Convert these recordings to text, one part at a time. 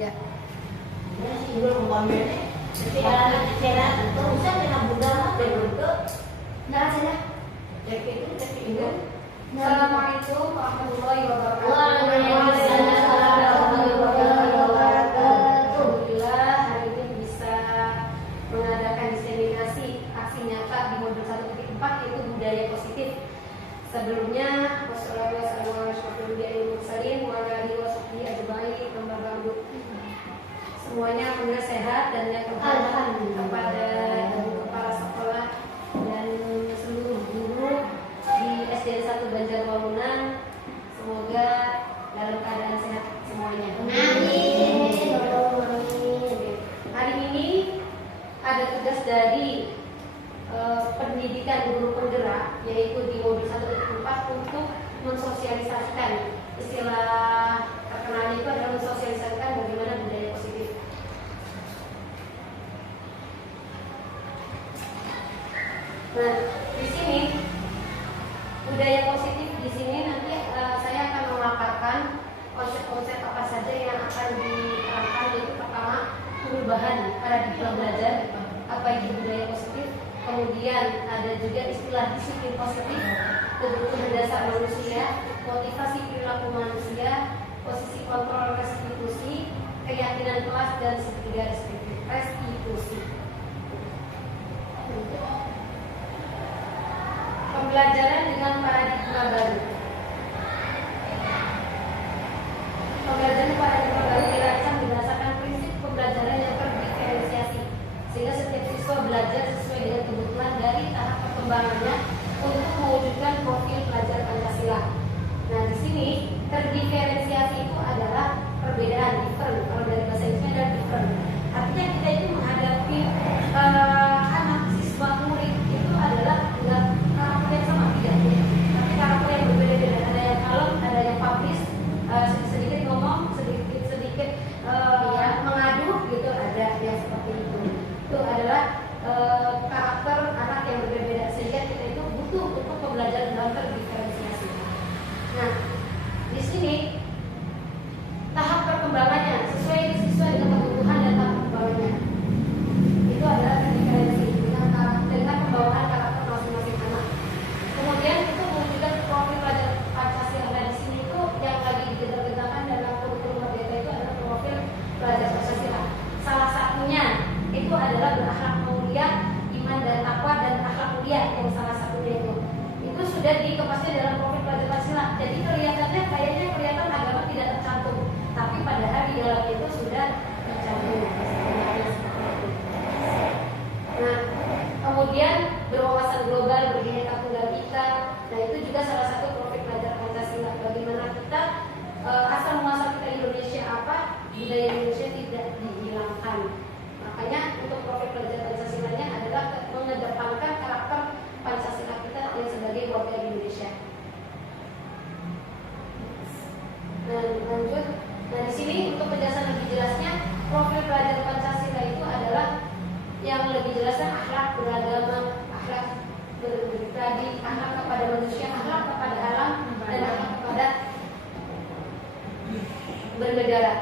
Ya. Ya simbol pembawaan Cina terusnya dengan budaya berbentuk Nah, saya. cek itu Assalamualaikum warahmatullahi wabarakatuh. Waalaikumsalam warahmatullahi wabarakatuh. Alhamdulillah hari ini bisa mengadakan diseminasi aksi nyata di modul 1.4 yaitu budaya positif. Sebelumnya wassalamualaikum warahmatullahi wabarakatuh. Semuanya alhamdulillah sehat dan yang terhormat kepada kepala sekolah dan seluruh guru di SD 1 Banjarwangunan, semoga dalam keadaan sehat semuanya. Amin. Hari ini ada tugas dari pendidikan guru penggerak, yaitu di modul 1.4 untuk mensosialisasikan, istilah terkenalnya itu adalah mensosialisasikan bagaimana budaya positif. Nah, di sini budaya positif di sini nanti saya akan memaparkan konsep-konsep apa saja yang akan diterapkan, yaitu pertama perubahan paradigma belajar, apa itu budaya positif. Kemudian ada juga istilah disiplin positif, kebutuhan dasar manusia, motivasi perilaku manusia, posisi kontrol restitusi, keyakinan kelas dan segitiga restitusi. Pembelajaran dengan paradigma baru. Pembelajaran paradigma baru dirancang berdasarkan prinsip pembelajaran yang terdiferensiasi, sehingga setiap siswa belajar sesuai dengan kebutuhan dari tahap perkembangannya untuk mewujudkan profil pelajar Pancasila. Nah, di sini terdiferensiasi itu adalah perbedaan, different. Kalau dari bahasa Inggrisnya adalah different. Artinya kita itu menghadapi anak siswa murid itu adalah enggak karakter yang sama, tidak, tapi karakter yang berbeda-beda. Ada yang kalem, ada yang publish, sedikit ngomong, sedikit mengadu gitu, ada yang seperti itu. Itu adalah karakter anak yang berbeda-beda, sehingga kita itu butuh untuk pembelajaran dalam terdiferensiasi. Nah, di sini tahap perkembangannya sesuai dengan kebutuhan dan tahap perkembangannya. Itu adalah terdiferensi dengan pembawaan karakter masing-masing anak. Kemudian itu mewujudkan profil pelajar Pancasila. Nah, di sini itu yang lagi digentar-gentarkan dalam kurikulum merdeka itu adalah profil pelajar Pancasila. Salah satunya itu adalah berakhlak mulia, iman dan takwa, dan akhlak mulia yang salah satunya itu sudah dikepasnya dalam profil pelajar Pancasila. Jadi kayaknya kelihatan agama tidak tercantum, tapi padahal di dalamnya itu sudah tercantum. Nah, kemudian berwawasan global, berbhinneka tunggal ika. Nah, itu juga salah satu profil pelajar Pancasila. Bagaimana kita asal muasal kita Indonesia apa, budaya Indonesia tidak dihilangkan. Makanya untuk profil pelajar Pancasilanya adalah mengedepankan karakter Pancasila kita yang sebagai warga Indonesia. Nah, lanjut. Nah, di sini untuk penjelasan lebih jelasnya, profil pelajar Pancasila itu adalah yang lebih jelasnya akhlak beragama, akhlak berbudi, akhlak kepada manusia, akhlak kepada alam, dan akhlak kepada bernegara.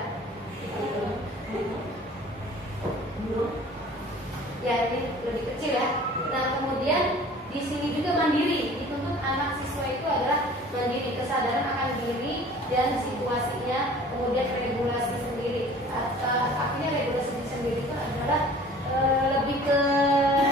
Ya, ini lebih kecil ya. Nah, kemudian di sini juga mandiri, dituntut anak siswa itu adalah mandiri, kesadaran akan diri dan situasinya, kemudian regulasi sendiri. Artinya regulasi sendiri itu adalah lebih ke,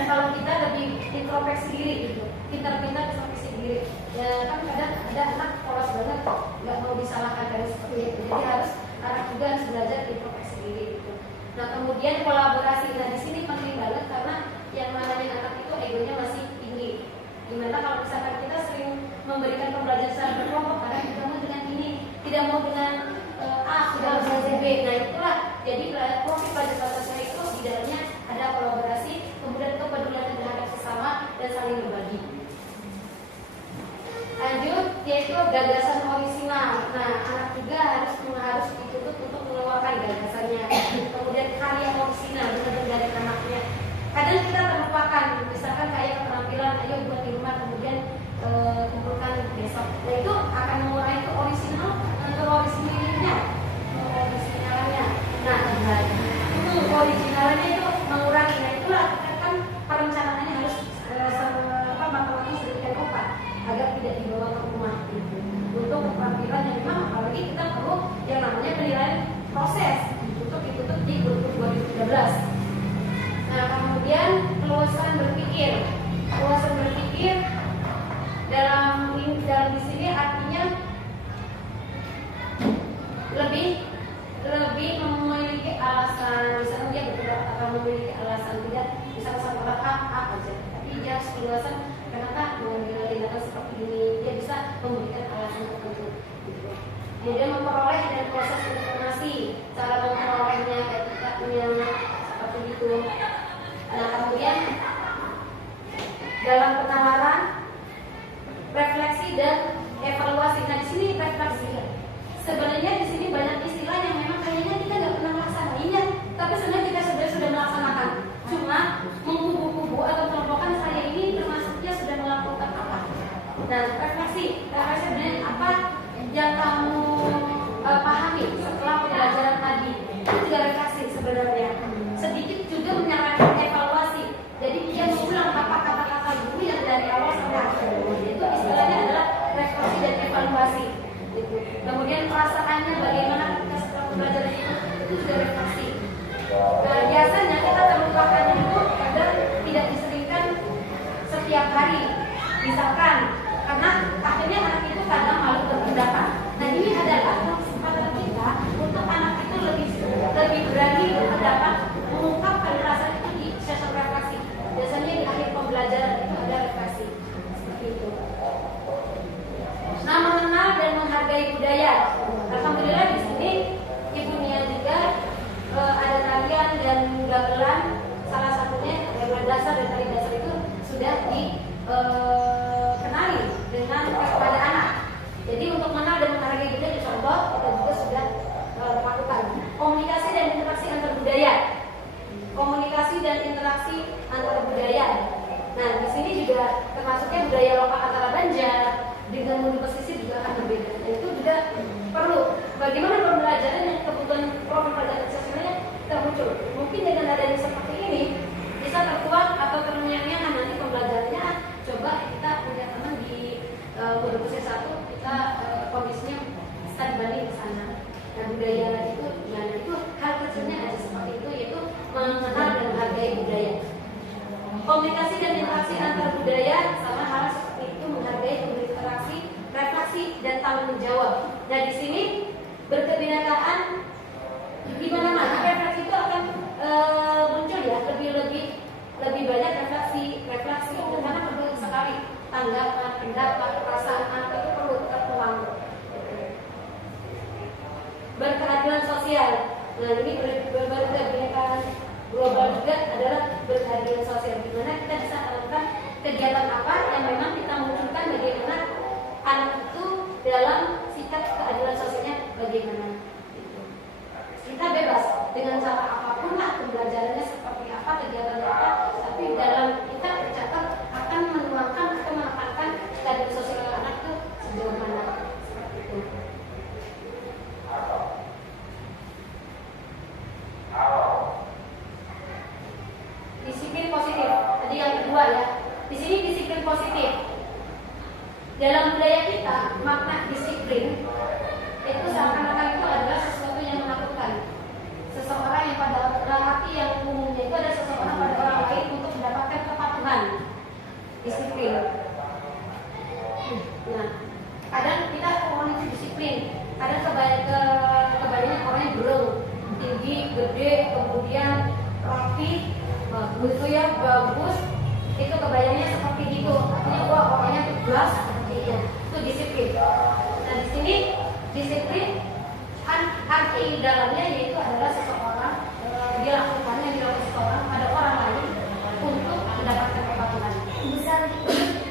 kalau kita lebih introspeksi diri gitu, pintar-pintar introspeksi diri. Ya kan kadang ada anak polos banget, nggak mau disalahkan dari seperti itu. Jadi harus anak juga harus belajar introspeksi diri gitu. Nah, kemudian kolaborasi. Nah, di sini penting banget karena yang namanya anak itu egonya masih tinggi. Dimana kalau misalkan kita sering memberikan pembelajaran secara berkelompok, karena kita mau dengan ini, tidak mau dengan A, sudah harus dengan B. Nah, itulah jadi profil pelajar Pancasila itu di dalamnya ada kolaborasi, kemudian kepedulian terhadap sesama dan saling berbagi. Lanjut, yaitu gagasan orisinal. Nah, anak juga harus dituntut untuk mengeluarkan gagasannya. Kemudian karya orisinal benar-benar dari anaknya. Kadang kita terlupakan, misalkan kayak keterampilan, ayo buat di rumah, kemudian kumpulkan besok. Nah, itu akan mengurangi ke orisinalnya. Nah, Originalnya itu mengurangi. Nah itulah kan perencanaannya harus matematis sedemikian rupa agar tidak dibawa ke rumah gitu. Untuk keterampilan yang memang apalagi kita perlu yang namanya penilaian proses untuk ditutup di kurikulum 2013. Nah kemudian keluasan berpikir dalam di sini artinya lebih memiliki alasan. Misalnya dia tidak akan memiliki alasan, tidak bisa sama A aja, tapi dia harus keluasan kenapa mengambil tindakan seperti ini, dia bisa memberikan alasan tertentu gitu. Kemudian memperoleh dan proses informasi, cara memperolehnya, etikanya seperti itu. Nah kemudian dalam penawaran, refleksi dan evaluasi. Nah di sini refleksi. Sebenarnya di sini banyak istilah yang memang kayaknya kita nggak pernah melaksanainnya, tapi sebenarnya kita sudah melaksanakan. Cuma mengkubu-kubu atau kelompokan saya ini termasuknya sudah melakukan apa? Nah refleksi sebenarnya apa yang kamu pahami setelah pembelajaran tadi? Itu juga refleksi sebenarnya. Sedikit juga menyarankan evaluasi. Jadi dia mengulang apa kata-kata guru yang dari awal sampai akhir. Itu istilahnya adalah refleksi dan evaluasi. Kemudian perasaannya bagaimana ketika setelah pembelajaran itu juga refleksi. Nah, biasanya kita terlupakannya itu agar tidak diseringkan setiap hari. Misalkan karena akhirnya anak itu kadang malu berpendapat. Nah ini adalah kesempatan kita untuk anak itu lebih berani berpendapat, mengungkapkan rasa itu di sesi refleksi. Biasanya di akhir pembelajaran itu ada refleksi seperti itu. Nah, mengenal dan menghargai budaya. Alhamdulillah di sini Ibu Nia juga ada tarian dan gamelan. Salah satunya gamelan dasar dan tari dasar itu sudah dikenali dengan kepada anak. Jadi untuk mengenal dan menghargai budaya dicontoh kita juga sudah lakukan. Komunikasi dan interaksi antar budaya. Komunikasi dan interaksi antar budaya. Nah di sini juga termasuknya budaya lokal antara Banjar dengan mutu pesisir juga akan berbeda. Dan itu juga perlu. Bagaimana pembelajaran yang kebutuhan program pelajaran sebenarnya termuncul. Mungkin dengan adanya seperti ini bisa terkuat atau ternyang-nyang nanti pembelajarannya. Coba kita punya teman di mutu pesisir 1 kita kondisinya studi banding ke sana. Nah budaya itu, nah itu hal kecilnya aja seperti itu, yaitu mengenal dan menghargai budaya. Komunikasi dan interaksi antar budaya sama hal seperti itu, menghargai, berinteraksi, refleksi dan tanggung jawab. Nah di sini berkebinekaan di mana-mana refleksi itu akan muncul ya, lebih banyak refleksi karena perlu sekali tanggapan, pendapat, perasaan anak itu perlu tertuang. Berkeadilan sosial. Nah ini berkebinekaan global juga adalah berkeadilan sosial, di mana kita bisa melakukan kegiatan apa yang memang kita munculkan bagaimana anak itu dalam sikap keadilan sosialnya bagaimana. Kita bebas dengan cara apapun lah, pembelajarannya seperti apa, kegiatannya apa, tapi dalam kita tercatat akan menuangkan atau menekankan keadilan sosial anak itu sejauh mana. Seperti itu. Disiplin positif. Tadi yang kedua ya. Di sini disiplin positif. Dalam budaya kita, makna disiplin itu seakan-akan itu adalah sesuatu yang menakutkan. Seseorang yang pada arti yang umumnya itu ada seseorang pada orang lain untuk mendapatkan kepatuhan. Disiplin. Nah, kadang kita orang itu disiplin. Kadang kebanyakan orangnya bereng, tinggi, gede, kemudian rapi, itu ya bagus. Itu kebayangnya seperti itu. Artinya wah orangnya tegas seperti itu disiplin. Nah di sini disiplin arti dalamnya yaitu adalah seseorang dia lakukan yang dilakukan seseorang pada orang lain untuk mendapatkan kepatuhan.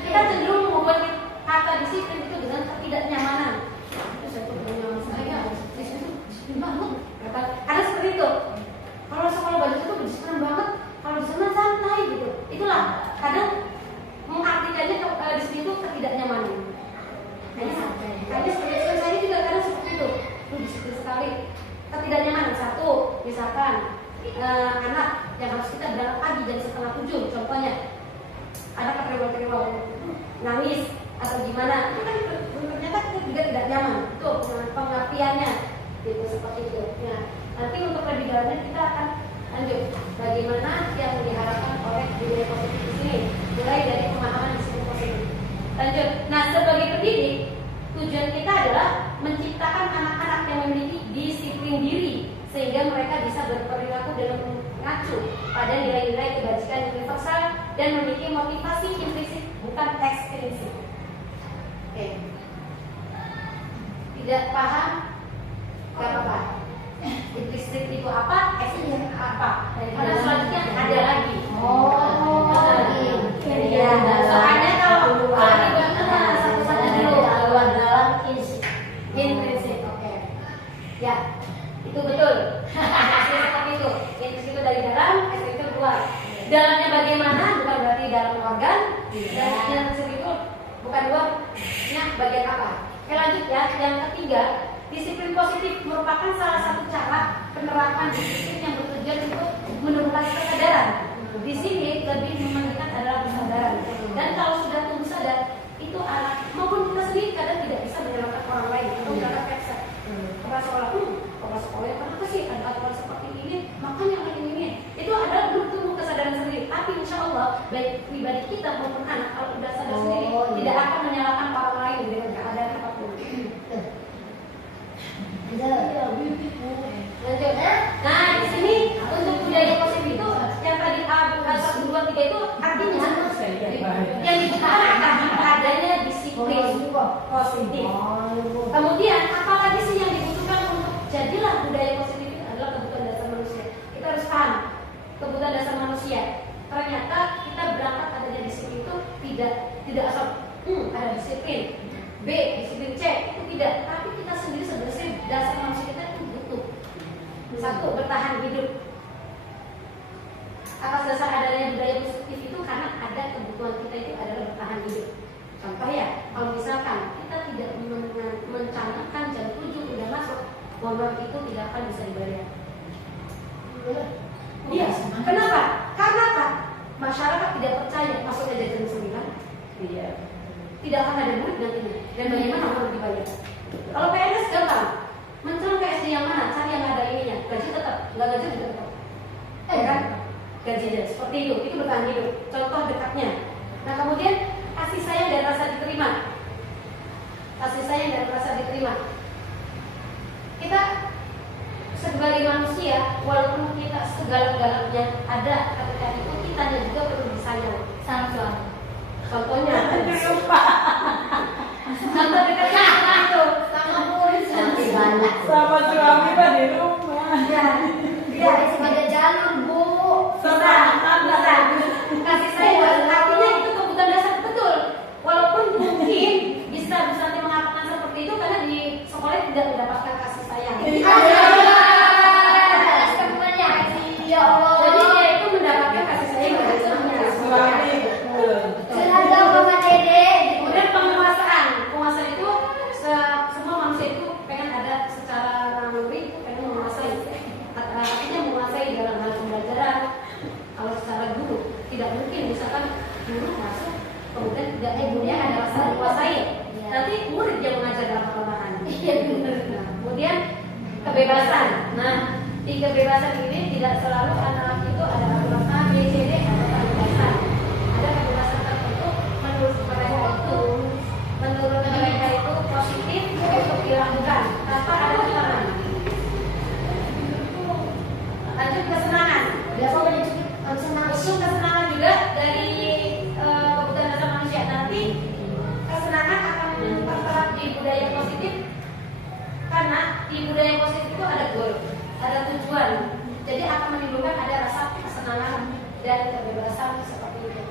Kita cenderung membuat kata disiplin itu dengan ketidaknyamanan. Itu saya nyaman saya disiplin banget. Karena seperti itu. Kalau sekolah belajar itu disiplin banget. Kalau di sana santai gitu. Itulah kadang mengartikannya di sini itu ketidaknyamanan. Hanya seperti itu. Saya juga kadang seperti itu. Disiplin sekali. Ketidaknyamanan. misalkan anak yang harus kita berangkat pagi jam 6:30 contohnya, ada keterima nangis atau gimana, itu kan ternyata kita juga tidak nyaman. Itu pengertiannya gitu, seperti itu. Nah, nanti untuk lebih dalamnya kita akan lanjut bagaimana yang diharapkan oleh budaya positif di sini, mulai dari pemahaman disiplin positif. Lanjut. Nah, sebagai pendidik, tujuan kita adalah menciptakan anak-anak yang memiliki disiplin diri sehingga mereka bisa berperilaku dengan mengacu pada nilai-nilai kebajikan universal dan memiliki motivasi implisit bukan eksplisit. Oke. Tidak paham? Gak apa-apa. Implisit itu apa? Eksplisit apa? Karena selanjutnya ada lagi. Iya. Soalnya kalau dibahas satu-satu dulu. Kalau dalam Implisit, oke. Ya, itu betul. Seperti itu. Implisit itu dari dalam, eksplisit itu keluar. Dalamnya bagaimana? Bukan berarti dalam organ. Dan implisit itu bukan luarnya bagian apa. Oke, lanjut ya. Yang ketiga, disiplin positif merupakan salah satu cara penerapan disiplin yang bertujuan untuk menumbuhkan kesadaran. Di sini lebih mementingkan adalah kesadaran. Dan kalau sudah tumbuh sadar, itu anak maupun kita sendiri kadang tidak bisa menyalahkan orang lain atau menyalahkan persa. Kepala sekolah, kepala sekolah kenapa sih ada aturan seperti ini? Makanya ini. Itu adalah belum tumbuh kesadaran sendiri. Tapi insya Allah baik pribadi kita maupun anak kalau sudah sadar sendiri tidak akan menyalahkan orang lain dengan keadaan apapun. Lanjut. Nah, di sini untuk budaya positif itu yang tadi A1, 2, 3 itu artinya yang dibutuhkan adanya disiplin positif. Kemudian apalagi sih yang dibutuhkan untuk jadilah budaya positif itu adalah kebutuhan dasar manusia. Kita harus paham kebutuhan dasar manusia. Ternyata kita berangkat adanya disiplin itu tidak asal ada disiplin B, disiplin C itu tidak. Tapi kita sendiri sebenarnya dasar manusia kita itu butuh. Satu, bertahan hidup. Atas dasar adanya budaya positif itu karena ada kebutuhan kita itu adalah bertahan hidup. Contoh ya, kalau misalkan kita tidak mencanangkan jam 7 udah masuk, honor itu tidak akan bisa dibayar. Iya. Kenapa? Karena apa? Masyarakat tidak percaya masuknya jam 9. Iya. Tidak akan ada murid nantinya. Dan bagaimana honor dibayar? Kalau PNS gampang. Mencari PSD yang mana? Cari yang ada ininya. Gaji tetap, nggak gaji juga tetap. Kan? Gajinya seperti itu bertahan hidup. Contoh dekatnya. Nah, kemudian kasih sayang dan rasa diterima. Kasih sayang dan rasa diterima. Kita sebagai manusia, walaupun kita segala-galanya ada ketika itu, kita juga perlu disayang sama suami. Contohnya, contoh dekatnya apa itu? sama murid nanti banyak. Sama suami mah di rumah. Dia sebagai jalur bu. Bisa. Kasih sayang artinya itu kebutuhan dasar betul. Walaupun mungkin bisa nanti mengatakan seperti itu karena di sekolah tidak mendapatkan kasih sayang. Semuanya. Ya Allah. Jadi dia itu mendapatkan kasih sayang dari suaminya. Suami. Seragam sama dede. Kemudian penguasaan itu semua manusia itu pengen ada secara naluri itu pengen menguasai. Artinya menguasai dalam hal pembelajaran. Kalau secara guru tidak mungkin misalkan guru masuk kemudian tidak gurunya ada rasa dikuasai. Nanti murid yang mengajar dalam kelemahan. Nah, kemudian kebebasan. Nah, di kebebasan ini tidak selalu anak itu ada aturan A, B, C, D atau kebebasan. Ada kebebasan tertentu menurut mereka itu positif untuk dilakukan tanpa ada tekanan. Lanjut kesenangan. Biasa menyebut senang Itu kesenangan juga dari kebutuhan dasar manusia. Nanti kesenangan akan terterap di budaya positif karena di budaya positif itu ada goal, ada tujuan. Jadi akan menimbulkan ada rasa kesenangan dan kebebasan seperti itu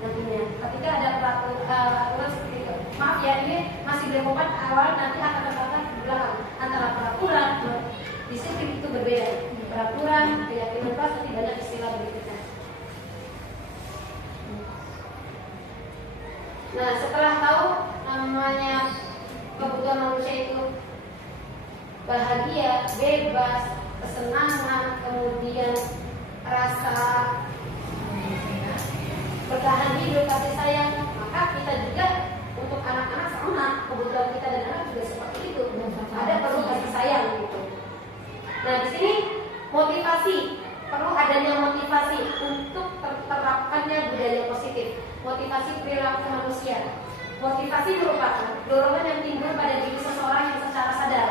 nantinya. Ketika ada peraturan seperti itu, maaf ya ini masih belepokan awal, nanti akan terdapat di belakang antara peraturan disiplin itu berbeda. Peraturan, keyakinan kelas nanti banyak istilah berikutnya. Nah, setelah tahu namanya kebutuhan manusia itu bahagia, bebas, kesenangan, Motivasi, perlu adanya motivasi untuk terapkannya budaya positif. Motivasi perilaku manusia. Motivasi merupakan dorongan yang timbul pada diri seseorang yang secara sadar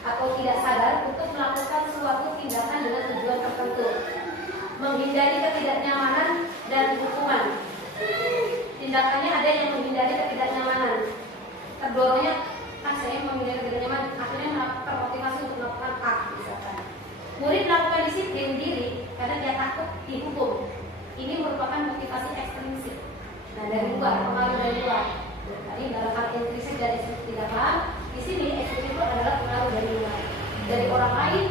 atau tidak sadar untuk melakukan suatu tindakan dengan tujuan tertentu, menghindari ketidaknyamanan dan hukuman. Tindakannya ada yang menghindari ketidaknyamanan, terdorongnya saya menghindari ketidaknyamanan, akhirnya termotivasi untuk melakukan misalkan. Murid melakukan disiplin diri karena dia takut dihukum. Ini merupakan motivasi ekstrinsik. Nah, dari luar, pengaruh dari luar. Tadi barangkali intrinsik dan ekstrinsik tidak paham. Di sini ekstrinsik itu adalah pengaruh dari luar, dari orang lain,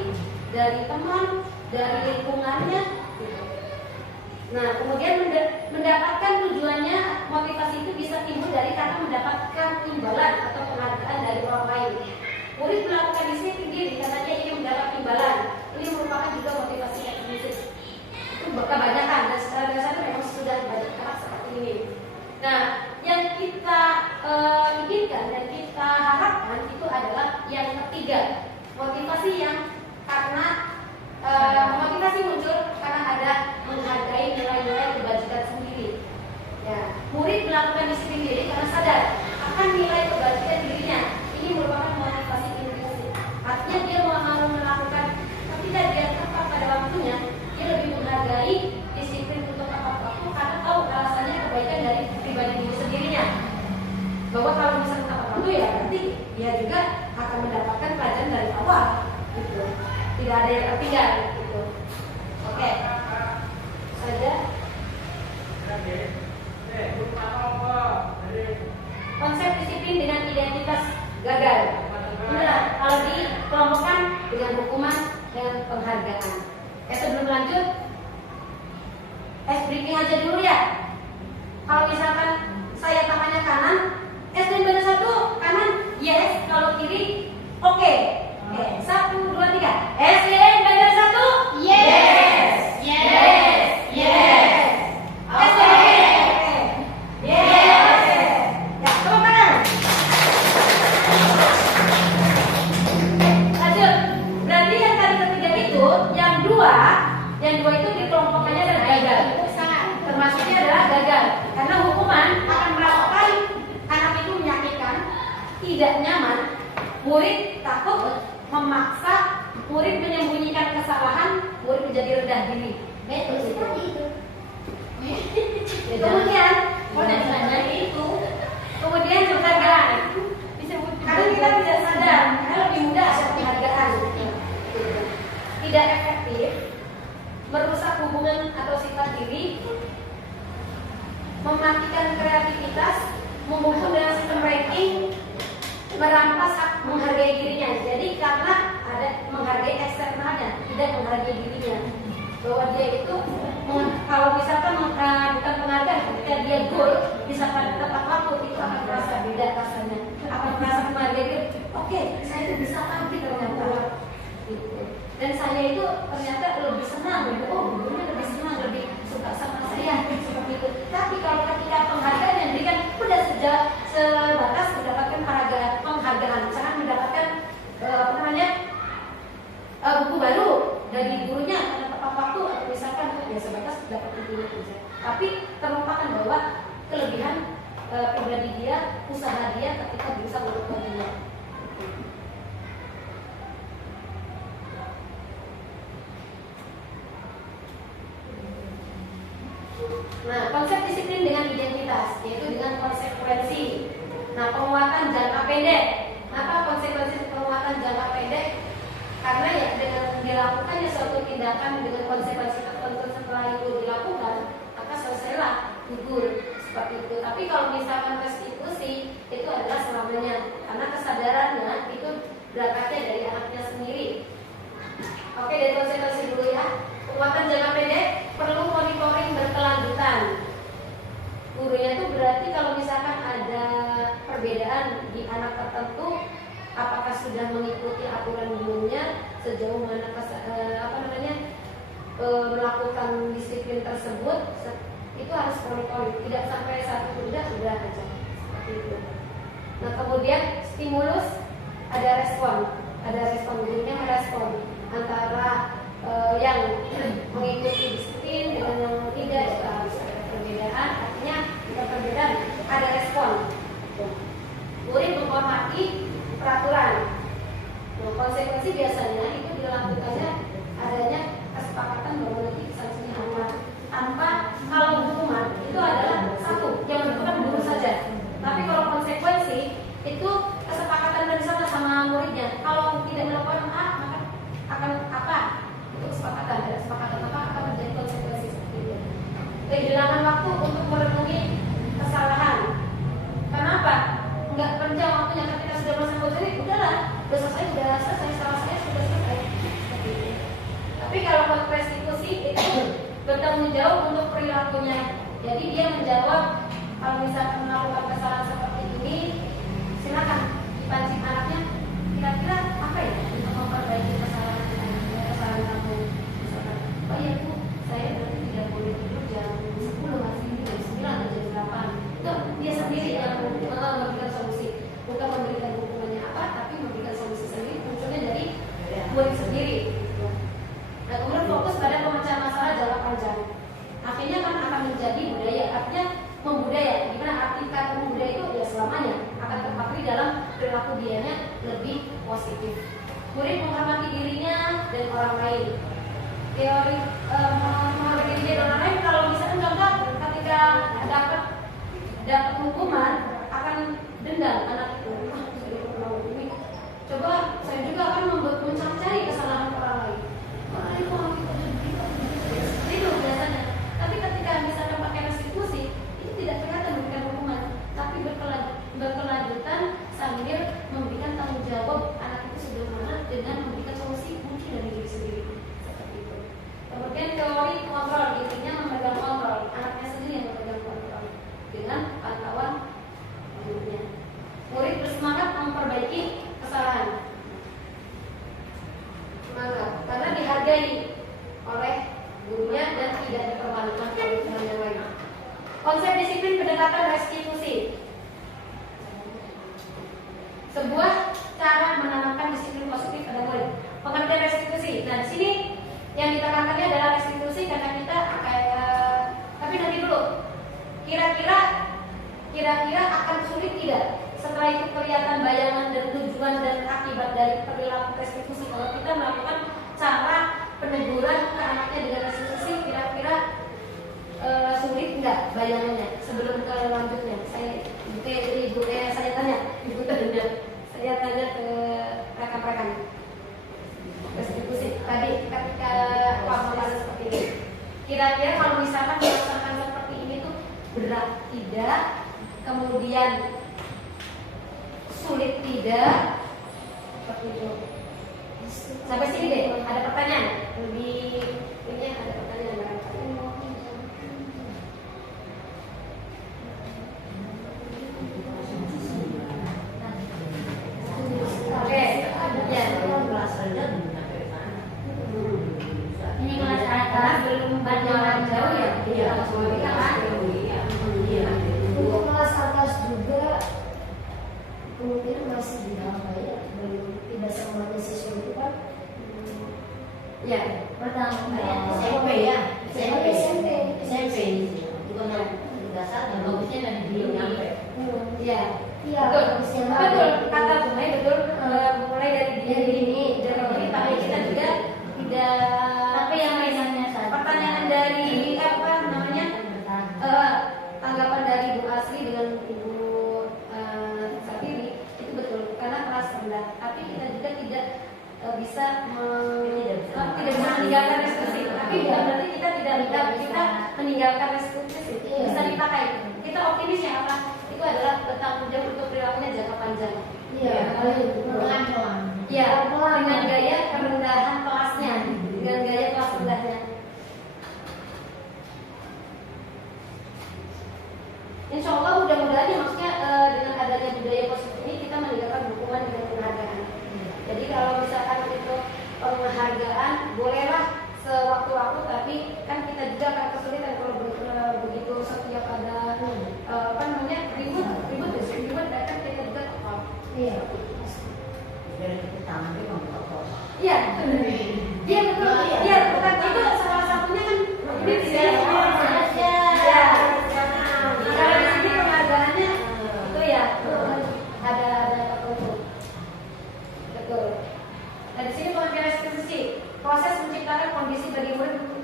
dari teman, dari lingkungannya. Gitu. Nah, kemudian mendapatkan tujuannya, motivasi itu bisa timbul dari karena mendapatkan imbalan atau penghargaan dari orang lain. Murid melakukan disiplin diri karena dia ingin mendapat imbalan. Ini merupakan juga motivasi ekstrinsik. Itu kebanyakan dan secara dasar memang sudah banyak anak seperti ini. Nah, yang kita inginkan dan kita harapkan itu adalah yang ketiga, motivasi yang karena motivasi muncul karena ada menghargai nilai-nilai kebajikan sendiri. Ya, murid melakukan disiplin diri karena sadar akan nilai kebajikan dirinya. Ini merupakan motivasi intrinsik. Artinya dia mau melakukan ketika dia tepat pada waktunya, dia lebih menghargai disiplin untuk tepat waktu karena tahu alasannya kebaikan dari pribadi diri sendirinya. Bahwa kalau misalnya tepat waktu ya nanti dia juga akan mendapatkan pelajaran dari awal, gitu. Tidak ada yang tertinggal, gitu. Oke, saja. Konsep disiplin dengan identitas gagal. Inilah kalau dikelompokkan dengan hukuman dan penghargaan. Sebelum lanjut, briefing aja dulu ya. Kalau misalkan saya tangannya kanan, dan benar satu kanan, yes. Kalau kiri, oke. 1, 2, 3. SDN benar satu, yes. Yes. Yes. SDN, yes. Ya, tepuk tangan. Lanjut. Berarti yang tadi ketiga itu, yang dua itu dikelompokkannya adalah gagal. Termasuknya adalah gagal. Karena hukuman akan melakukan anak itu menyakitkan, tidak nyaman, murid takut, memaksa, murid menyembunyikan kesalahan, murid menjadi rendah diri. Betul itu. Kemudian, kemudian penghargaan. Karena kita tidak sadar, karena lebih mudah ada penghargaan. Tidak efektif, merusak hubungan atau sifat diri, mematikan kreativitas, memukul dengan sistem ranking, merampas hak menghargai dirinya. Jadi karena ada menghargai eksternalnya, tidak menghargai dirinya. Bahwa dia itu kalau misalkan bukan penghargaan, ketika dia goal misalkan tepat waktu, itu akan terasa beda rasanya, akan terasa menghargai diri. Oke, saya itu bisa tampil ternyata. Gitu. Dan saya itu ternyata lebih senang, oh gurunya lebih senang, lebih suka sama saya, seperti itu. Tapi kalau ketika penghargaan yang diberikan udah sebatas mendapatkan penghargaan, misalkan mendapatkan buku baru dari gurunya karena tepat waktu, atau misalkan ya sebatas dapat buku saja. Tapi terlupakan bahwa kelebihan pribadi dia, usaha dia ketika bisa melakukan dia. Nah, konsep disiplin dengan identitas, yaitu dengan konsekuensi. Nah, penguatan jangka pendek. Apa konsekuensi penguatan jangka pendek? Karena ya dengan dilakukannya suatu tindakan dengan konsekuensi tertentu, setelah itu dilakukan, maka selesailah gugur seperti itu. Tapi kalau misalkan restitusi, itu adalah selamanya, karena kesadarannya itu berangkatnya dari anaknya sendiri. Oke, dari konsekuensi dulu ya. Penguatan jangka pendek perlu monitoring berkelanjutan. Gurunya itu berarti kalau misalkan ada perbedaan di anak tertentu, apakah sudah mengikuti aturan gurunya, sejauh mana melakukan disiplin tersebut, itu harus monitoring. Tidak sampai satu sudah aja seperti itu. Nah, kemudian stimulus, ada respon gurunya merespon antara waktu untuk merenungi kesalahan. Kenapa? Nggak panjang waktunya, ketika sudah merasa bosan, udahlah, udah selesai, salah saya sudah selesai. Seperti itu. Tapi kalau buat restitusi itu bertanggung jawab untuk perilakunya. Jadi dia menjawab kalau misalkan melakukan kesalahan seperti ini, silakan dipancing anaknya. Kira-kira apa ya untuk memperbaiki kesalahan kamu? Misalkan, oh iya Bu, saya berarti tidak boleh tidur jam 10 masih ini jam 9 atau jam 8. Itu dia sendiri yang memberikan solusi, bukan memberikan hukumannya apa, tapi memberikan solusi sendiri, munculnya dari murid sendiri. Nah, kemudian fokus pada pemecahan masalah jangka panjang. Akhirnya kan akan menjadi budaya, artinya membudaya. Gimana arti kata membudaya itu? Ya selamanya akan terpatri dalam perilaku dianya lebih positif. Murid menghormati dirinya dan orang lain. Teori menghormati diri dan orang lain, kalau misalnya contoh ketika dapat hukuman akan dendam anak itu. Coba saya juga akan mencari kesalahan orang lain. Orang lain kok itu biasanya. Tapi ketika misalkan pakai restitusi, itu tidak kelihatan memberikan hukuman, tapi berkelanjutan sambil memberikan tanggung jawab anak itu sederhana dengan memberikan solusi kunci dari diri sendiri. Seperti itu. Kemudian teori kontrol, intinya memegang kontrol, anaknya sendiri yang memegang kontrol dengan pantauan hidupnya. Murid bersemangat memperbaiki kesalahan. Semangat karena dihargai oleh gurunya dan tidak dipermalukan oleh teman yang lain. Konsep disiplin pendekatan restitusi, sebuah cara menanamkan disiplin positif pada murid. Pengertian restitusi. Nah, di sini yang ditekankannya adalah restitusi karena kita tapi nanti dulu. Kira-kira akan sulit tidak setelah itu kelihatan bayangan dan tujuan dan akibat dari perilaku restitusi kalau kita melakukan cara peneguran ke anaknya dengan restitusi, kira-kira sulit nggak bayangannya? Sebelum ke lanjutnya, saya tanya ke rekan-rekan restitusi tadi ketika pemaparan seperti ini. Kira-kira kalau misalkan melaksanakan seperti ini tuh berat tidak, kemudian sulit tidak, seperti itu. Sampai sini deh, ada pertanyaan? Lebih ini ada pertanyaan? Oke, ya. Ini kelas atas belum banyak jauh ya? Iya, Untuk kelas atas juga mungkin masih di bawah ya, belum tidak semuanya siswa itu kan. Ya, Pertama SMP ya, SMP. Itu dasar dan bagusnya dari belum nyampe. ya. Iya, Betul, betul. Kata Bu Mai betul. Mulai dari ini, dari tapi kita juga tidak. Tapi yang lainnya pertanyaan dari apa namanya? Tanggapan dari Bu Asri dengan Ibu Satiri itu betul karena kelas rendah. Tapi kita juga tidak bisa tidak bisa meninggalkan restitusi. Tapi bukan berarti kita tidak kita meninggalkan restitusi. Bisa dipakai. Kita optimis ya apa? Itu adalah bertanggung jawab untuk perilakunya jangka panjang. Iya, pelan-pelan. Ya, dengan gaya kerendahan kelasnya, dengan gaya kelas rendahnya. Insya Allah mudah-mudahan ya, maksudnya dengan adanya budaya positif ini kita meninggalkan hukuman dengan penghargaan. Jadi kalau misalkan itu penghargaan bolehlah sewaktu-waktu, tapi kan kita juga akan kesulitan kalau begitu setiap ada apa namanya ribut datang kita juga kepal. Iya. Dari itu tampil membawa. Iya, iya betul. Iya, bukan itu salah satunya kan ini tidak ya. Kalau di sini penghargaannya itu ya ada tertentu. Betul. Nah di sini pengertian restitusi, proses menciptakan kondisi bagi murid untuk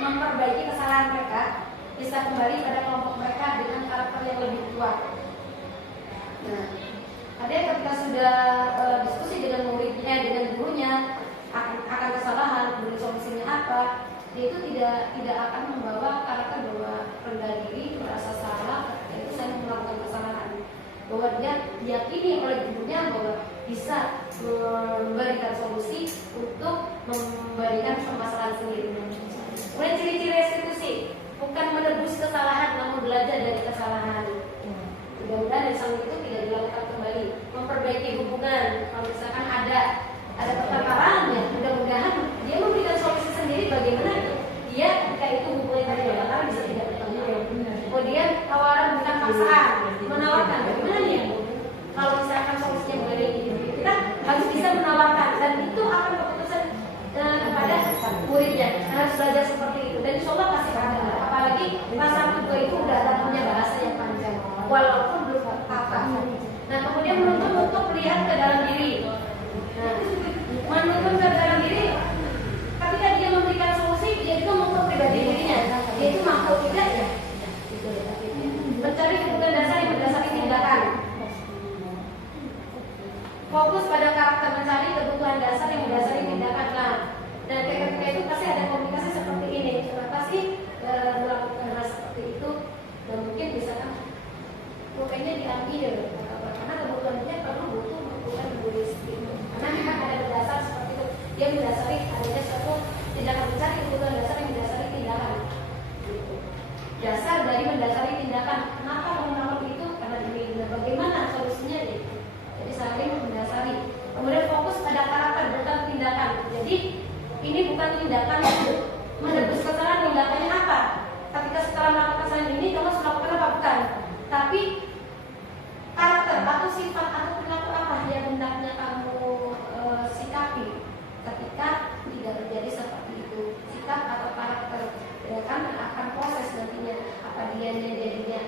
memperbaiki kesalahan mereka bisa kembali pada kelompok mereka dengan karakter yang lebih kuat. Nah, ada yang ketika sudah diskusi dengan muridnya, dengan gurunya akan kesalahan, kemudian solusinya apa, dia itu tidak akan membawa karakter bahwa rendah diri, merasa salah, itu saya melakukan kesalahan. Bahwa dia diyakini oleh gurunya bahwa bisa memberikan solusi untuk memberikan permasalahan sendiri. Kemudian ciri-ciri restitusi, bukan menebus kesalahan namun belajar dari kesalahan. Mudah-mudahan yang sama itu tidak dilakukan kembali. Memperbaiki hubungan, kalau misalkan ada pertengkaran ya, mudah-mudahan dia memberikan solusi sendiri bagaimana dia ketika itu hubungan dari pertengkaran bisa tidak bertengkar. Kemudian tawaran bukan paksaan, menawarkan bagaimana ya. Kalau misalkan solusinya mulai kita harus bisa menawarkan dan itu akan keputusan kepada muridnya. Harus belajar seperti itu dan insya Allah pasti ada. Apalagi masa kedua itu udah punya bahasa yang panjang, walaupun belum apa. Nah kemudian menuntut untuk melihat ke dalam diri. Nah, menuntut ke dalam diri, ketika dia memberikan solusi, dia itu mengukur pribadi dirinya. Dia itu mampu tidak ya? Mencari kebutuhan dasar yang berdasarkan tindakan. Fokus pada karakter, mencari kebutuhan dasar yang berdasarkan tindakan. Nah, dan ketika itu pasti ada komunikasi seperti ini. Kenapa sih melakukan hal seperti itu? Dan mungkin misalkan pokoknya diambil karena kebutuhannya perlu butuh kebutuhan linguistik. Karena memang ada berdasar seperti itu. Dia mendasari adanya suatu tindakan, mencari kebutuhan dasar yang mendasari tindakan. Dasar dari mendasari tindakan. Kenapa melakukan itu? Karena ini. Nah, bagaimana solusinya? Jadi saling mendasari. Kemudian fokus pada karakter bukan tindakan. Jadi ini bukan tindakan menebus kesalahan. Tindakannya apa? Ketika setelah melakukan kesalahan ini kamu harus melakukan apa? Bukan. Tapi karakter atau sifat atau perilaku apa yang hendaknya kamu sikapi ketika tidak terjadi seperti itu. Sikap atau karakter ya kan akan proses nantinya. Apa dia jadinya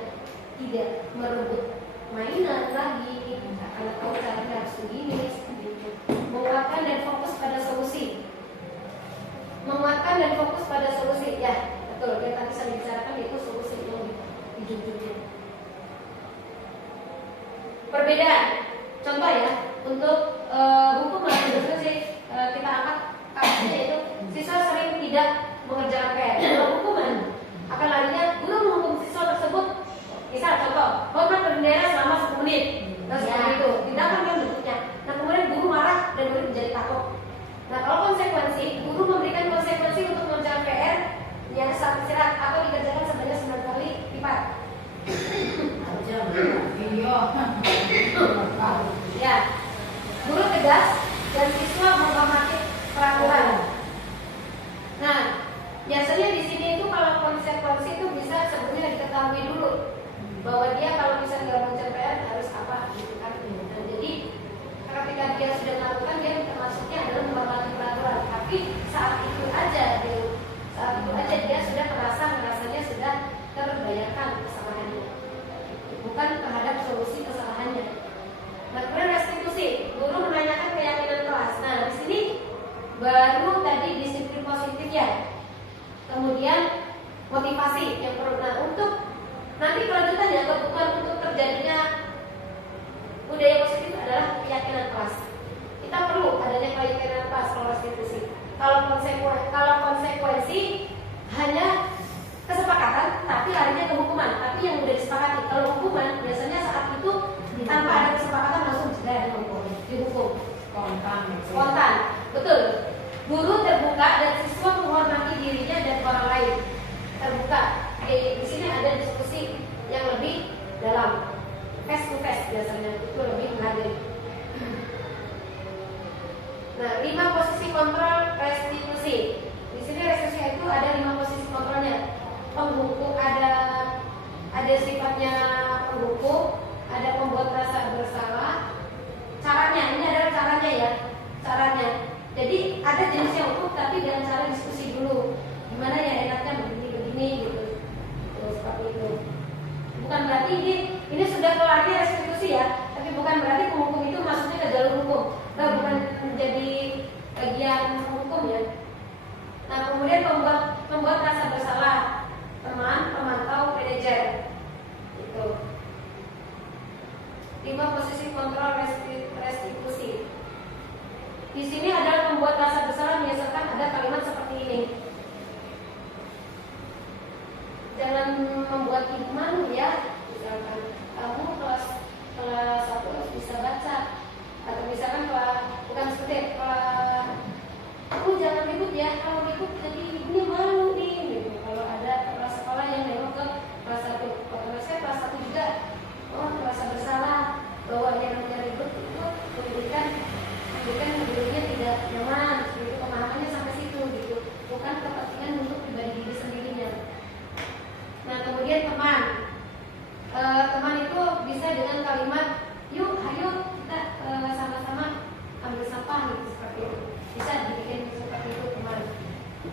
tidak merebut mainan lagi, akan tahu caranya harus begini, seperti itu. Menguatkan dan fokus pada solusi. Menguatkan dan fokus pada solusi. Ya, betul. Yang tadi saya bicarakan itu solusi yang dijunjungnya. Perbedaan. Contoh ya, untuk hukum sih kita angkat kasusnya yaitu siswa sering tidak mengerjakan PR. Kalau hukuman akan larinya guru menghukum siswa tersebut. Misal contoh, hormat bendera selama 10 menit. Nah, seperti itu. Tindakan kan bentuknya. Nah, kemudian guru marah dan murid menjadi takut. Nah, kalau konsekuensi, guru memberikan konsekuensi untuk mengerjakan PR yang saat istirahat atau dikerjakan sebanyak 9 kali lipat. Ya, guru tegas dan siswa menghormati peraturan. Nah, biasanya di sini itu kalau konsekuensi itu bisa sebetulnya diketahui dulu bahwa dia kalau bisa nggak mengerjakan PR harus apa gitu kan. Nah, jadi ketika dia sudah melakukan dia termasuknya adalah menghormati peraturan. Tapi saat itu aja dia sudah merasanya sudah terbayarkan kesalahannya, bukan terhadap solusi kesalahannya. Nah, kemudian restitusi, guru menanyakan keyakinan kelas. Nah, di sini baru tadi disiplin positif ya. Kemudian motivasi yang perlu. Nah, untuk nanti kelanjutannya kebutuhan untuk terjadinya budaya positif adalah keyakinan kelas. Kita perlu adanya keyakinan kelas kalau restitusi. Kalau konsekuensi hanya kesepakatan, tapi larinya ke hukuman. Tapi yang sudah disepakati. Kalau hukuman biasanya saat itu tanpa ada kesepakatan langsung sudah dihukum. Spontan, betul. Guru terbuka dan siswa menghormati dirinya dan orang lain. Terbuka. Di sini ada diskusi yang lebih dalam. Face to face biasanya itu lebih menghargai. Nah, 5 posisi kontrol restitusi. Di sini restitusi itu ada 5 posisi kontrolnya. Penghukum ada sifatnya penghukum, ada pembuat rasa bersalah. Caranya, ini adalah caranya ya. Caranya. Jadi ada jenisnya hukum tapi dengan cara diskusi dulu. Gimana ya enaknya begini gitu. Terus seperti itu. Bukan berarti ini sudah kelarnya restitusi ya, tapi bukan berarti penghukum itu masuknya ke jalur hukum. Bukan menjadi bagian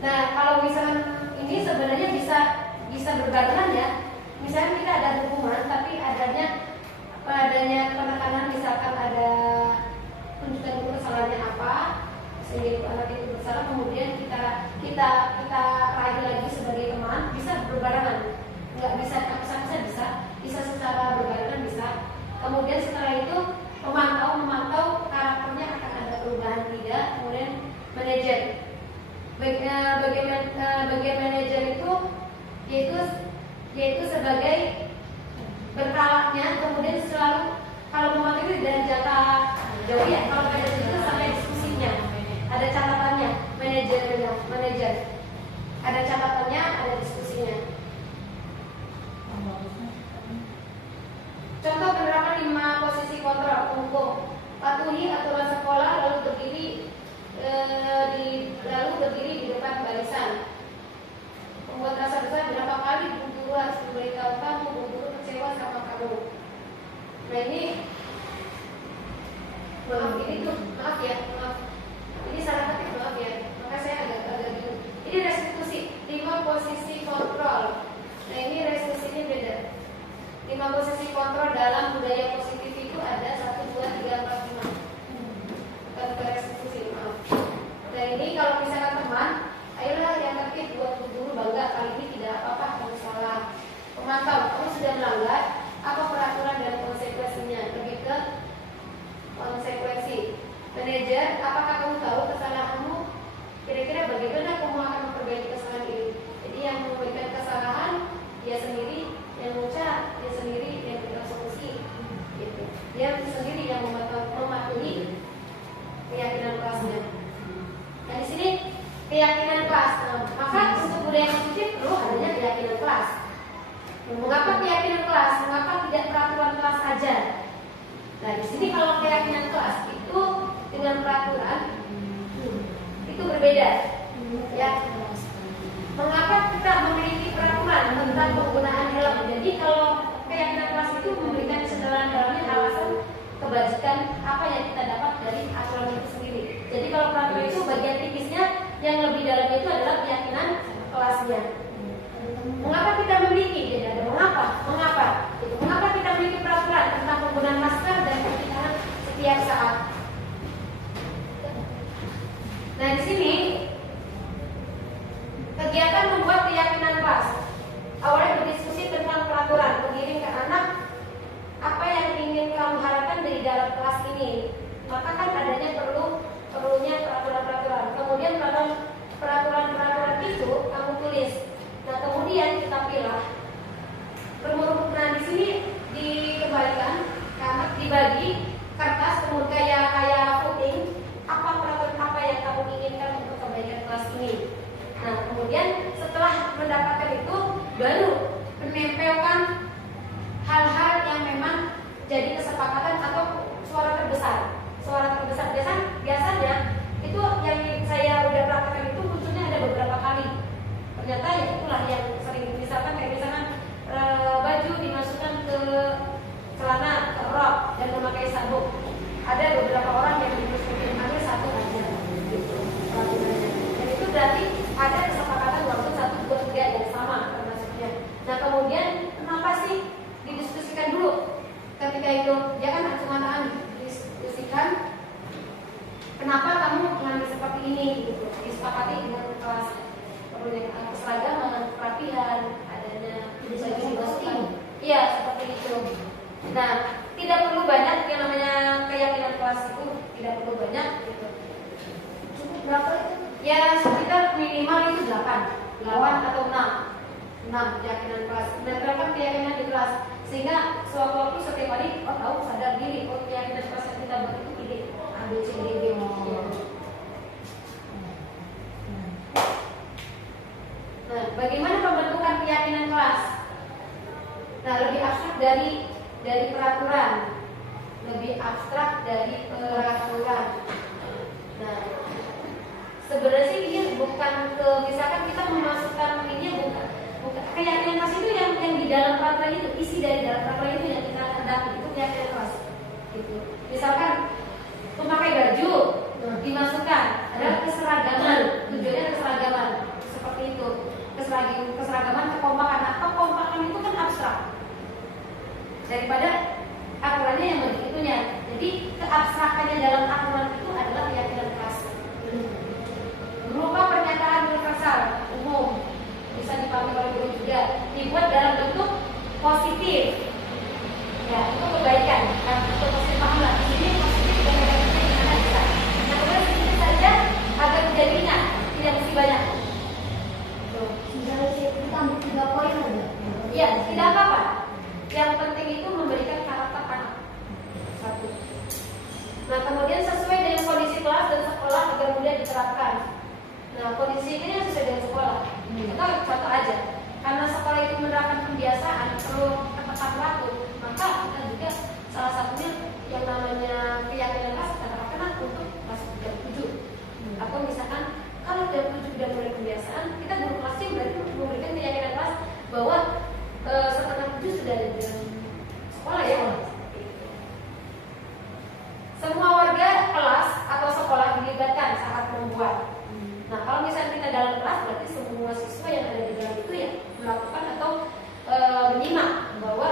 Nah, kalau misalnya ini sebenarnya bisa berbarengan ya. Misalnya kita ada hukuman, tapi adanya penekanan, misalkan ada tunjukkan dulu kesalahannya apa, sehingga itu anak itu bersalah, kemudian kita lagi lagi sebagai teman, bisa berbarengan, nggak bisa bisa secara berbarengan bisa. Kemudian setelah itu memantau karakternya akan ada perubahan tidak. Kemudian manajer, bagian manajer itu yaitu sebagai berkalanya, kemudian selalu kalau memantau itu dari jangka jauh ya, kalau ada itu sampai diskusinya, ada catatannya, manajer ada catatannya, ada diskusinya. Contoh penerapan 5 posisi kontrol hukum: patuhi aturan sekolah, lalu berdiri di depan barisan. Membuat rasa besar, berapa kali Bu Guru harus memberitahu kamu, Bu Guru kecewa sama kamu. Nah ini maaf ya, ini salah ketik, maaf ya, maka saya agak bingung. Ini restitusi 5 posisi kontrol. Nah ini restitusinya beda. 5 posisi kontrol dalam budaya positif itu ada 1, 2, 3, 4, 5. Bukan ke restitusi, maaf. Nah ini kalau misalkan teman, ayolah yang tertib buat guru bangga, kali ini tidak apa-apa kamu salah. Pemantau, kamu sudah melanggar, apa peraturan dan konsekuensinya? Lebih ke konsekuensi. Manajer, apakah kamu tahu kesalahanmu? Kira-kira bagaimana kamu akan memperbaiki kesalahan ini? Jadi yang memberikan kesalahan dia sendiri, yang mengucap dia sendiri, yang memberikan solusi, gitu. Dia sendiri yang mematuhi keyakinan kelasnya. Nah di sini keyakinan kelas. Nah, maka untuk budaya positif perlu adanya keyakinan kelas. Mengapa keyakinan kelas? Mengapa tidak peraturan kelas saja? Nah di sini kalau keyakinan kelas itu dengan peraturan itu berbeda. Ya. Mengapa kita memiliki peraturan tentang penggunaan helm? Jadi kalau keyakinan kelas itu memberikan sedalam-dalamnya alasan kebajikan apa yang kita dapat dari aturan itu sendiri. Jadi kalau peraturan itu bagian tipisnya, yang lebih dalam itu adalah keyakinan kelasnya. Mengapa kita memiliki? Jadi ada mengapa? Mengapa kita memiliki peraturan tentang penggunaan masker dan perpindahan setiap saat? Nah di sini kegiatan membuat keyakinan kelas. Awalnya berdiskusi tentang peraturan, mengirim ke anak apa yang ingin kamu harapkan dari dalam kelas ini. Maka kan adanya perlunya peraturan-peraturan. Kemudian peraturan-peraturan itu kamu tulis. Nah kemudian kita pilih. Nah di sini dikembalikan, karena dibagi kertas, kemudian kayak voting. Apa peraturan apa yang kamu inginkan untuk kebaikan kelas ini? Nah kemudian setelah mendapatkan itu baru menempelkan hal-hal yang memang jadi kesepakatan atau suara terbesar. Biasanya itu yang saya udah praktekkan itu munculnya ada beberapa kali. Ternyata ya itulah yang sering, misalkan baju dimasukkan ke celana, ke rok dan memakai sabuk. Ada beberapa orang yang dikumpulkan ambil satu aja gitu peraturannya. Dan itu berarti ada kesepakatan waktu 1, 2, 3 yang sama termasuknya. Nah kemudian kenapa sih didiskusikan dulu? Ketika itu jangan acung-acungan diskusikan kenapa kamu mengambil seperti ini gitu. Disepakati dengan kelas, kemudian keseragaman, kerapihan, adanya iya seperti itu. Nah tidak perlu banyak yang namanya keyakinan kelas itu, tidak perlu banyak gitu. Cukup berapa itu? Ya sekitar minimal itu 8 atau 6 keyakinan kelas. Menerapkan keyakinan di kelas sehingga sewaktu-waktu setiap hari tahu sadar diri keyakinan kelas yang kita buat itu ini A, B, C, D, E, F. Nah, bagaimana pembentukan keyakinan kelas? Nah, lebih abstrak dari peraturan, Nah, sebenarnya sih ini bukan ke, misalkan kita memasukkan ini bukan keyakinan kelas itu yang di dalam peraturan itu, isi dari dalam peraturan itu yang kita hendak itu keyakinan kelas. Gitu. Misalkan memakai baju dimasukkan adalah keseragaman, tujuannya keseragaman. Iya, tidak apa-apa. Yang penting itu memberikan karakter anak. Satu. Nah, kemudian sesuai dengan kondisi kelas dan sekolah agar mudah diterapkan. Nah, kondisi ini yang sesuai dengan sekolah. Kita contoh aja. Karena sekolah itu menerapkan kebiasaan perlu tepat waktu, maka kita juga salah satunya yang namanya keyakinan kelas kita terapkan untuk masuk jam 7. Atau misalkan kalau jam 7 sudah mulai kebiasaan, kita guru kelasnya berarti memberikan keyakinan kelas bahwa setengah 7 sudah ada jam sekolah ya. Semua warga kelas atau sekolah dilibatkan saat membuat. Nah, kalau misalnya kita dalam kelas, berarti semua siswa yang ada di dalam itu ya melakukan atau menyimak bahwa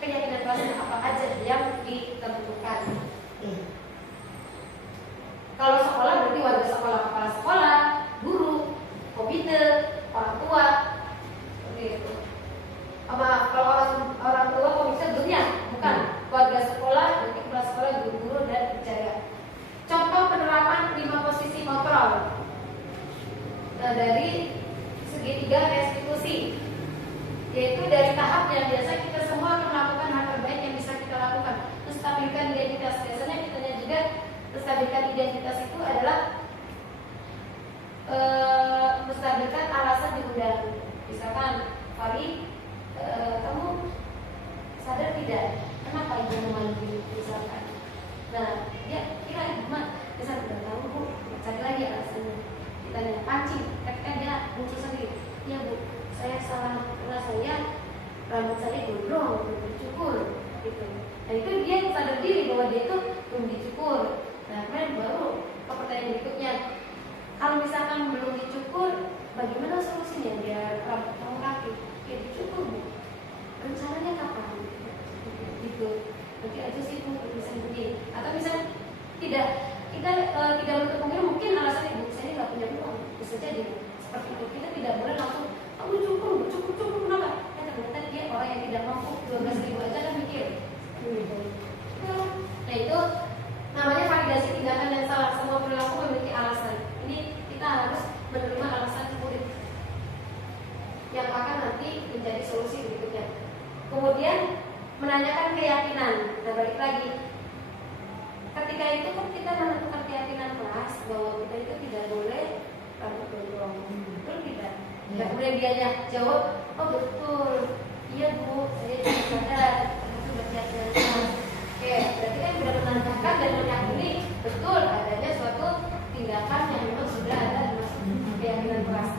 keyakinan kelasnya apa aja yang ditentukan. Kalau sekolah berarti warga sekolah, kepala sekolah, guru, komite, orang tua, seperti itu. Kalau orang tua komite gurunya, bukan warga sekolah, berarti kepala sekolah, guru-guru dan penjaga. Contoh penerapan 5 posisi kontrol. Nah, dari segitiga restitusi, yaitu dari tahap yang biasa kita semua akan melakukan hal terbaik yang bisa kita lakukan. Menstabilkan identitas. Biasanya kitanya juga menstabilkan identitas itu adalah menstabilkan alasan diundang. Misalkan, Fari, kamu sadar tidak kenapa ibu memanggil misalkan? Nah, dia kira ibu mah bisa tidak tahu bu, cari lagi alasannya. Kita nanya pancing, ketika dia muncul sendiri, ya bu, saya salah karena saya rambut saya gondrong, belum dicukur, gitu. Nah itu dia sadar diri bahwa dia itu belum dicukur. Nah kemudian baru ke pertanyaan berikutnya, kalau misalkan belum dicukur, bagaimana solusinya biar rambut kamu rapi? Ya dicukur bu. Rencananya kapan? Gitu. Nanti aja sih bu bisa begini. Atau misalnya tidak, kita tidak menutup kemungkinan mungkin alasan ibu saya nggak punya uang, bisa jadi seperti itu. Kita tidak boleh langsung kamu cukup kenapa? Ya ternyata dia orang yang tidak mampu 12.000 aja kan mikir. Nah itu namanya validasi tindakan yang salah. Semua perilaku memiliki alasan. Ini kita harus menerima alasan murid yang akan nanti menjadi solusi berikutnya. Kemudian menanyakan keyakinan. Nah balik lagi, ketika itu kan kita menentukan keyakinan kelas bahwa kita itu tidak boleh rambut gondrong, betul tidak? Ya, kemudian dia jawab, oh betul, iya bu, saya juga sadar itu berkeyakinan kelas. Oke, berarti kan sudah menandakan dan meyakini betul adanya suatu tindakan yang memang sudah ada masuk keyakinan kelas.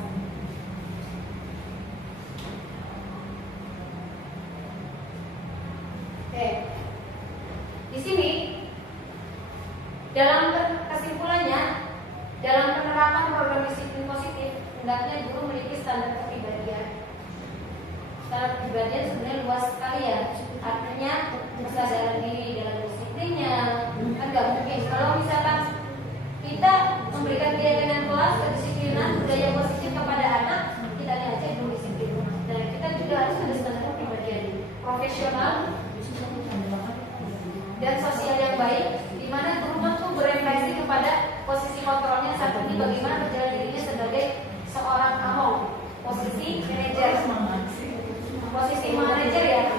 Oke, di sini dalam kesimpulannya, dalam penerapan program disiplin positif, hendaknya guru memiliki standar kepribadian. Standar kepribadian sebenarnya luas sekali ya. Artinya kesadaran diri dalam disiplinnya. Kan nggak mungkin kalau misalkan kita memberikan keyakinan kelas, kedisiplinan, budaya positif kepada anak, kita lihat aja belum disiplin. Nah, kita juga harus ada standar kepribadian profesional dan sosial yang baik, di mana guru mampu berefleksi kepada posisi kontrolnya saat ini, bagaimana berjalan dirinya sebagai seorang among, posisi manajer, posisi manajer ya,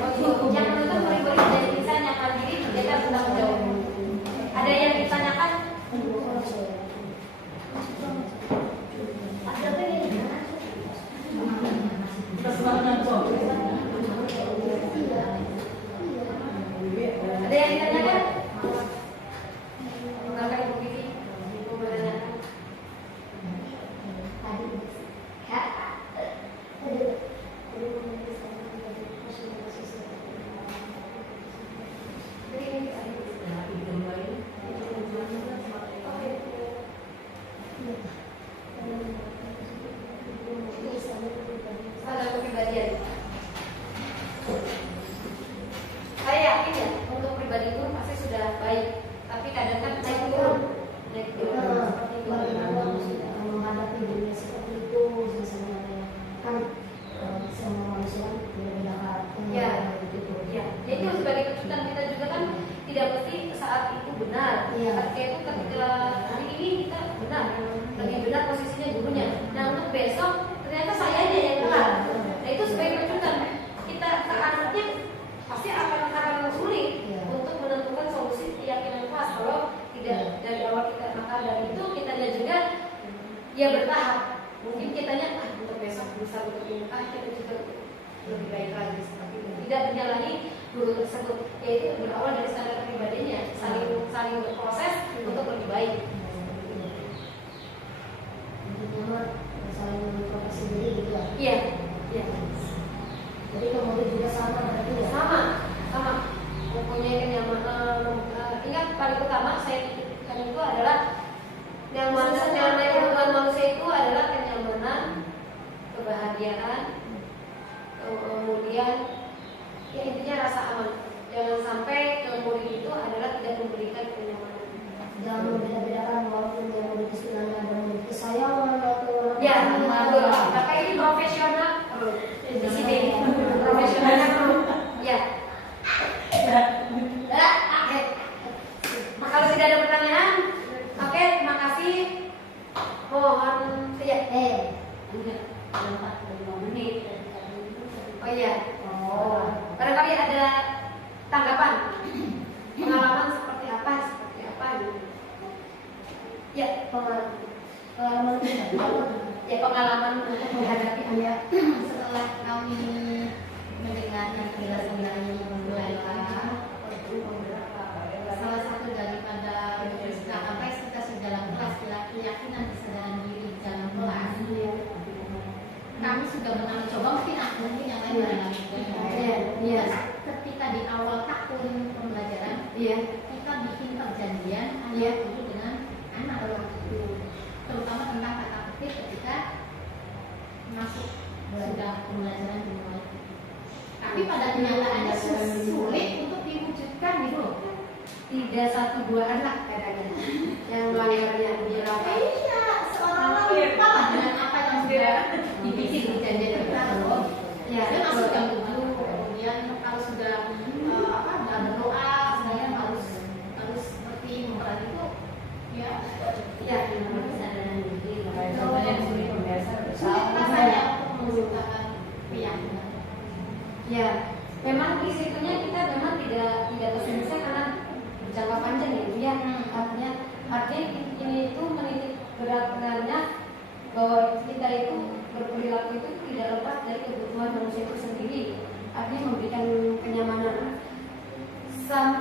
yang menuntut murid-murid menjadi insan yang mandiri, menjaga bertanggung jawab. Ada yang ditanyakan? Ada yang ditanyakan? Mengangkat Ibu Vivi, Ibu menanyakan. Standar kepribadian. Saya yakin ya, untuk pribadi itu pasti sudah baik, tapi kadang kan naik turun seperti itu. Kalau sudah menghadapi dunia seperti itu, sebenarnya kan semua manusia berbeda karakter. Ya, ya. Jadi sebagai kejutan kita juga kan tidak mesti saat itu benar. Ketika hari ini kita benar, lebih benar posisinya gurunya. Nah untuk besok ternyata sayanya yang benar. Nah itu sebagai kejutan. berusaha untuk kita juga lebih baik lagi seperti itu. Tidak menyalahi guru tersebut, yaitu berawal dari standar pribadinya, saling berproses untuk lebih baik. Intinya saling memproses diri gitu ya. Iya, iya. Jadi kemudian juga sama berarti ya. Sama. Mempunyai kenyamanan. Ingat paling utama saya titipkan itu adalah yang namanya hubungan manusia itu adalah kenyamanan, kebahagiaan, kemudian ya intinya rasa aman. Jangan sampai ke murid itu adalah tidak memberikan kenyamanan. Jangan membeda-bedakan walaupun yang murid istilahnya ada murid kesayangan atau Ya, betul. Maka ini profesional di sini. Profesionalnya ya. Kalau tidak ada pertanyaan, oke, terima kasih. Mohon ya. Enggak, 45 menit. Oh iya. Barangkali ada tanggapan, pengalaman seperti apa gitu. Ya, pengalaman ya pengalaman untuk menghadapi Anda. Setelah kami mendengar penjelasan dari mereka, salah satu daripada kapasitas di dalam kelas, keyakinan kesadaran diri di dalam kelas, kami sudah mencoba, mungkin yang lain mengalami. Iya. Ketika di awal tahun pembelajaran, Iya. kita bikin perjanjian Iya. dulu dengan anak, terutama tentang kata petik ketika masuk sudah pembelajaran dimulai. Tapi pada kenyataannya sulit untuk diwujudkan gitu. Tidak 1-2 anak kadang-kadang yang melanggarnya berapa? Iya, seolah-olah lupa lah dengan apa yang sudah dibikin perjanjian kita loh. Ya, Dia masuk jam 7, kemudian kalau sudah sudah berdoa, sebenarnya harus seperti memperhati itu, ya. ya, kesadaran diri. Sulit rasanya untuk menciptakan keyakinan. Ya, memang di situnya kita memang tidak terselesai karena jangka panjang ya, ya. Artinya ini itu menitik beratnya bahwa kita itu berperilaku itu tidak lepas dari kebutuhan manusia itu sendiri. Artinya memberikan kenyamanan.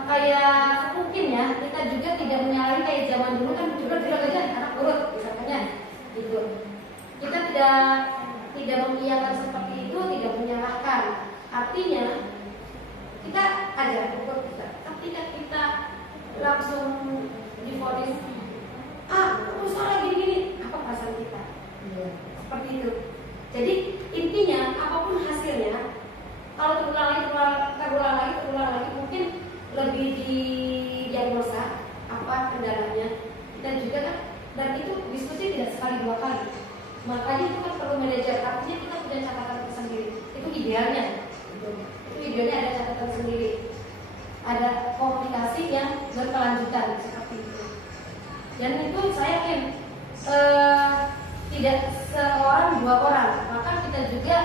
Kayak mungkin ya, kita juga tidak menyalahi kayak zaman dulu kan juga aja anak urut misalnya gitu. Kita tidak mengiyakan seperti itu, tidak menyalahkan. Artinya kita ajar ukur kita. Ketika kita langsung divonis, kamu salah gini, apa perasaan kita? Seperti itu. Jadi intinya apapun hasilnya, kalau terulang lagi, mungkin lebih didiagnosa apa kendalanya. Dan juga kan, dan itu diskusi tidak sekali 2 kali. Makanya itu kan perlu manajer, artinya kita punya catatan tersendiri. Itu idealnya. Itu idealnya ada catatan sendiri. Ada komunikasi yang berkelanjutan seperti itu. Dan itu saya yakin tidak seorang 2 orang. Maka kita juga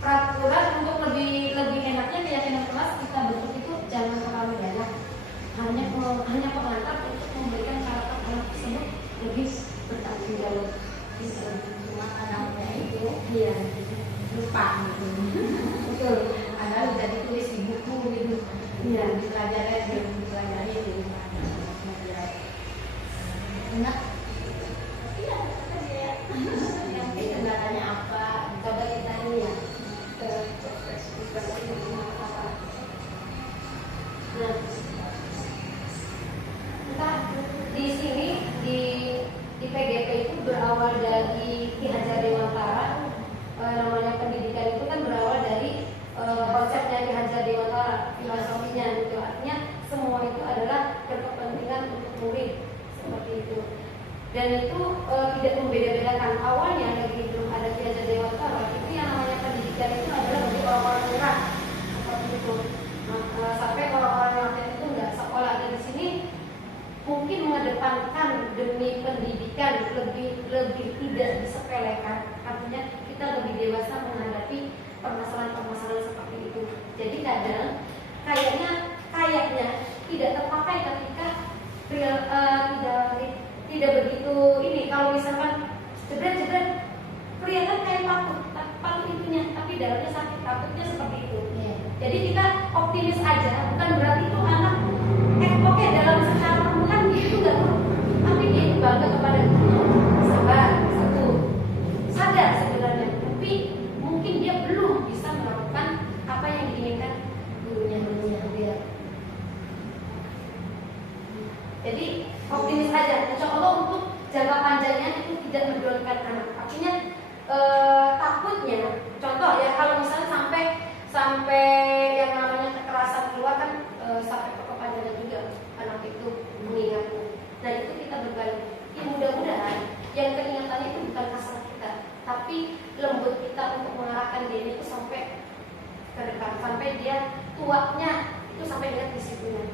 peraturan untuk lebih enaknya keyakinan kelas kita bentuk itu jangan terlalu banyak. Hanya pengantar untuk memberikan karakter anak tersebut lebih bertanggung jawab. Cuma kadangnya itu Iya. lupa gitu. Betul. Padahal udah ditulis di buku gitu. Iya. Dipelajari di rumah. Enggak. Iya, ya. Yang kendalanya apa? Coba kita ini ya. Nah, kita di sini di PGP itu berawal dari Ki Hajar Dewantara. Namanya pendidikan itu kan berawal dari konsepnya Ki Hajar Dewantara, filosofinya gitu. Artinya semua itu adalah berkepentingan untuk murid seperti itu. Dan itu tidak membeda-bedakan. Awalnya lagi belum ada Ki Hajar Dewantara, itu yang namanya pendidikan itu adalah bagi orang-orang murah seperti itu. Sampai orang-orang yang waktu itu nggak sekolah. Dan di sini mungkin mengedepankan demi pendidikan lebih tidak disepelekan. Artinya kita lebih dewasa menghadapi permasalahan-permasalahan seperti itu. Jadi kadang kayaknya tidak terpakai ketika tidak begitu ini. Kalau misalkan jebret kelihatan kayak patut, dalamnya sakit, takutnya seperti itu. Iya. Jadi kita optimis aja, bukan berarti itu anak oke dalam secara permukaan dia itu nggak turun, tapi dia bangga kepada gurunya, sabar, satu, sadar sebenarnya, tapi mungkin dia belum bisa melakukan apa yang diinginkan gurunya. Iya. Jadi optimis aja, insya Allah untuk jangka panjangnya itu tidak mendolkan anak. Artinya takutnya, contoh ya kalau misalnya sampai yang namanya kekerasan keluar kan sampai ke kepanjangan juga anak itu mengingatnya. Nah itu kita berbalik. Ya mudah-mudahan yang keingatannya itu bukan masalah kita, tapi lembut kita untuk mengarahkan dia itu sampai ke depan, sampai dia tuanya itu sampai lihat disiplinnya.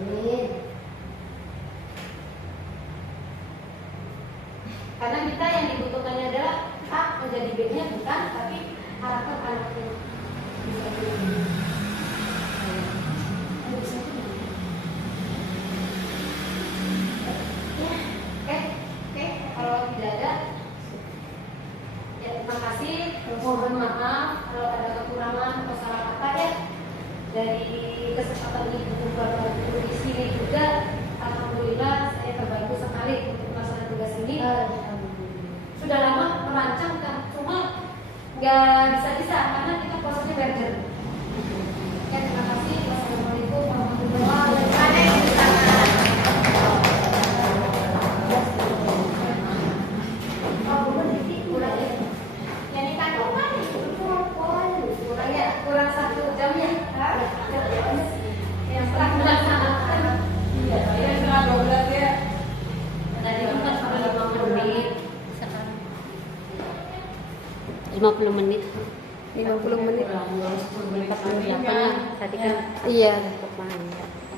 Amin. Karena kita yang dibutuhkannya adalah A menjadi B-nya bukan, tapi harapan anaknya bisa begini. Oke, kalau tidak ada, ya terima kasih. Mohon maaf kalau ada kekurangan atau salah kata ya. Dari kesempatan ibu beberapa guru di sini juga, alhamdulillah saya terbantu sekali untuk melaksanakan tugas ini. Sudah lama merancang kan, cuma nggak bisa karena kita prosesnya merger. Ya terima kasih. Wassalamualaikum warahmatullahi wabarakatuh. Kurang 1 jam ya. Yang setelah melaksanakan. Iya, saya setengah 12 ya. Tadi kan sampai 50 menit. 50 menit. 50 menit. 48 tadi kan Iya. kemarin.